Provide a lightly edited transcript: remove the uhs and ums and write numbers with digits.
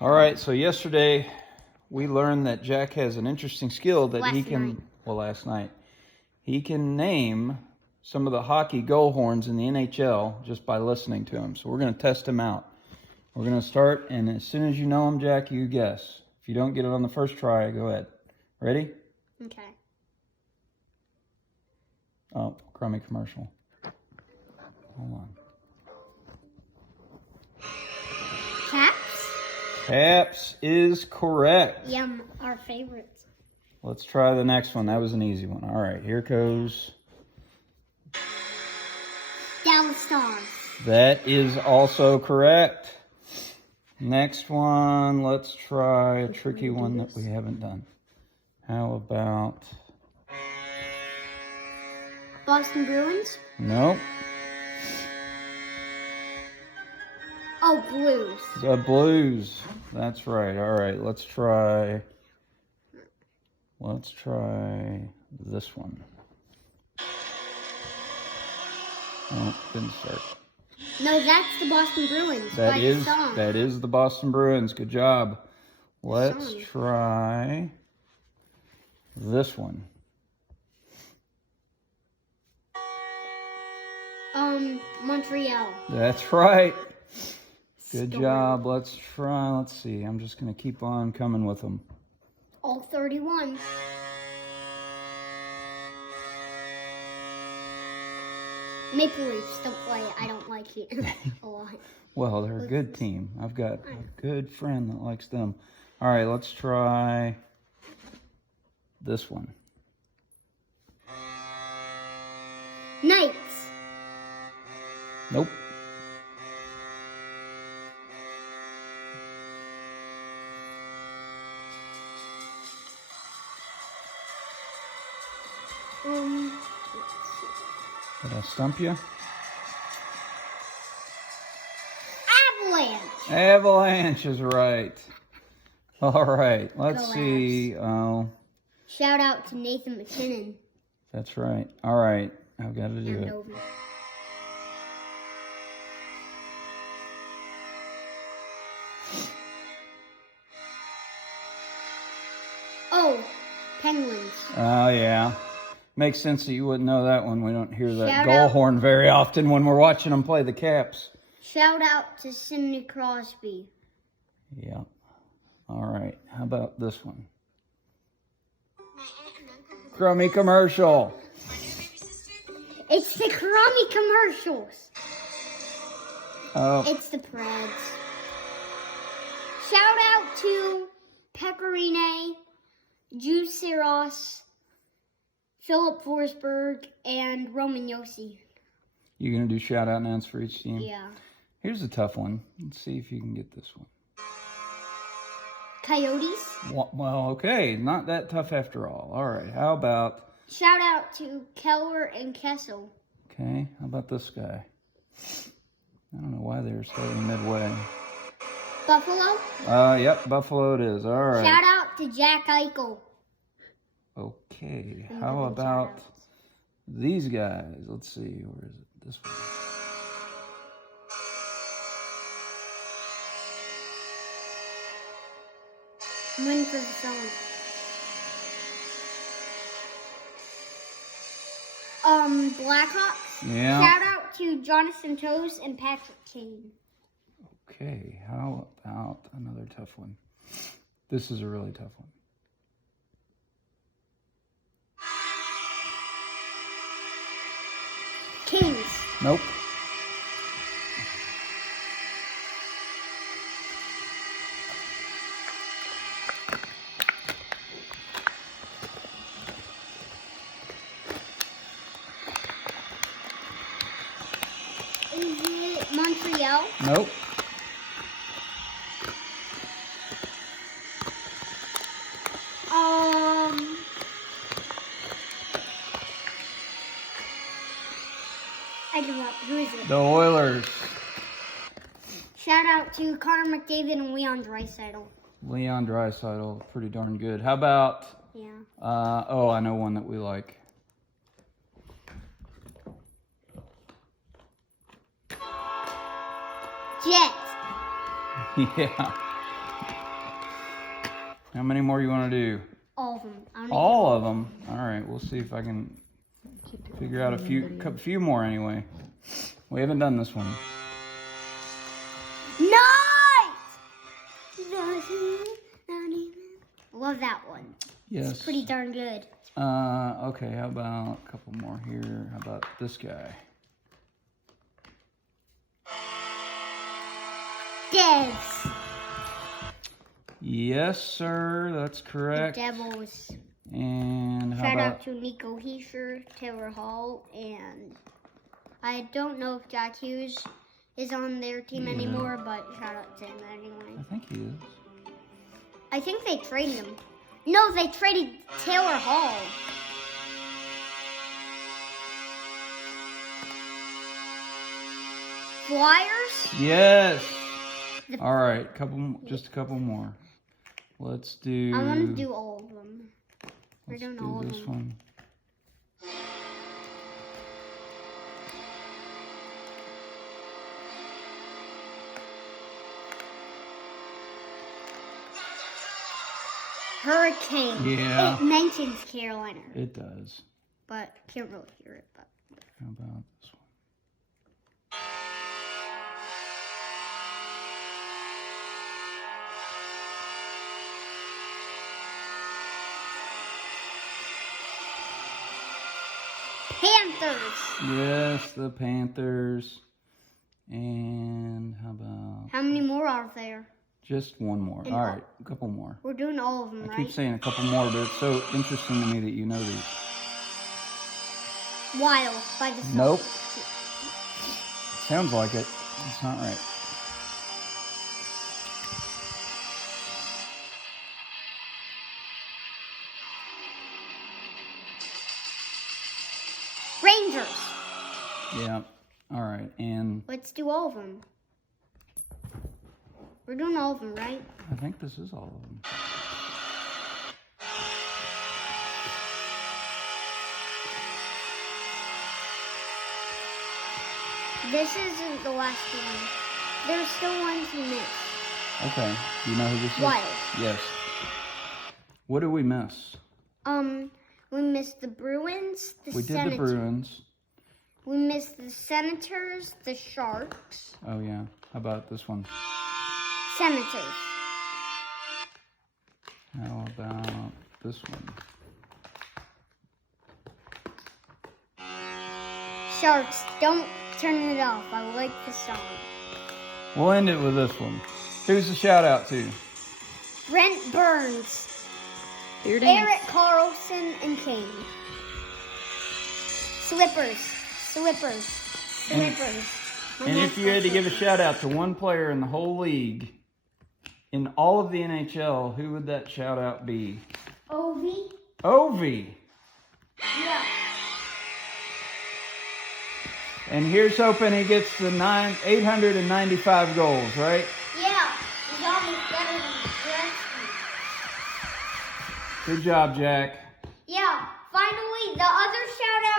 All right, so yesterday we learned that Jack has an interesting skill that last night, he can name some of the hockey goal horns in the NHL just by listening to them. So we're going to test him out. We're going to start, and as soon as you know him, Jack, you guess. If you don't get it on the first try, go ahead. Ready? Okay. Oh, crummy commercial. Hold on. Caps? Caps is correct. Yum, our favorites. Let's try the next one. That was an easy one. All right, here goes. Dallas Stars. That is also correct. Next one, let's try a tricky one that we haven't done. How about... Boston Bruins? Nope. Oh, Blues. The Blues. That's right. All right, let's try this one. Oh, didn't start. No, that's the Boston Bruins. That is the Boston Bruins. Good job. Let's try this one. Montreal. That's right. Good job. Let's see. I'm just going to keep on coming with them. All 31. Maple Leafs don't play. I don't like it a lot. Well, they're a good team. I've got a good friend that likes them. All right, let's try this one. Knights. Nope. Did I stump you? Avalanche. Avalanche is right. All right, let's see. Oh, shout out to Nathan McKinnon. That's right. All right, I've got to do it. Over. Oh, Penguins. Oh, yeah. Makes sense that you wouldn't know that one. We don't hear that goal horn very often when we're watching them play the Caps. Shout out to Sidney Crosby. Yeah. All right. How about this one? Crummy commercial. It's the crummy commercials. Oh. It's the Preds. Shout out to Pecorine, Juice Ross, Philip Forsberg, and Roman Yossi. You going to do shout-out for each team? Yeah. Here's a tough one. Let's see if you can get this one. Coyotes? Well, okay. Not that tough after all. All right. How about... Shout out to Keller and Kessel. Okay. How about this guy? I don't know why they're starting midway. Buffalo? Yep. Buffalo it is. All right. Shout out to Jack Eichel. Okay, how about these guys? Let's see, where is it? This one. Win for the song. Blackhawks. Yeah. Shout out to Jonathan Toews and Patrick Kane. Okay, how about another tough one? This is a really tough one. Kings. Nope. Is it Montreal? Nope. I give up. Who is it? The Oilers. Shout out to Connor McDavid and Leon Draisaitl. Leon Draisaitl, pretty darn good. How about... Yeah. I know one that we like. Jets. Yeah. How many more you want to do? All of them. All of them? All right, we'll see if I can figure out a few more anyway. We haven't done this one. Nice! Love that one. Yes. It's pretty darn good. Okay, how about a couple more here? How about this guy? Devs. Yes, sir, that's correct. The Devils. And how Shout about... out to Nico Heischer, Taylor Hall, and I don't know if Jack Hughes is on their team anymore, but shout out to him anyway. I think he is. I think they traded him. No, they traded Taylor Hall. Flyers? Yes. All right, just a couple more. Let's do. I want to do all of them. We're doing all of this them. one. Hurricane. Yeah. It mentions Carolina. It does. But can't really hear it. But. How about this one? Panthers. Yes, the Panthers. And how about... How many more are there? Just one more. And all right, a couple more. We're doing all of them, I right? keep saying a couple more, but it's so interesting to me that you know these. Wild by the Sox. Nope. Sounds like it. It's not right. Rangers. Yeah. All right. And Let's do all of them. We're doing all of them, right? I think this is all of them. This isn't the last one. There's still ones we missed. Okay. Do you know who this Wild. is? Yes. What did we miss? We missed the Bruins, We did the Bruins. We missed the Senators, the Sharks. Oh, yeah. How about this one? Senators. How about this one? Sharks, don't turn it off. I like the song. We'll end it with this one. Who's the shout out to? Brent Burns, Your dance. Eric Carlson, and Kane. Slippers. And if you had to give a shout out to one player in the whole league, in all of the NHL, who would that shout out be? Ovi. Ovi. Yeah. And here's hoping he gets the 895 goals, right? Yeah. He's almost better than Gretzky. Good job, Jack. Yeah. Finally, the other shout out.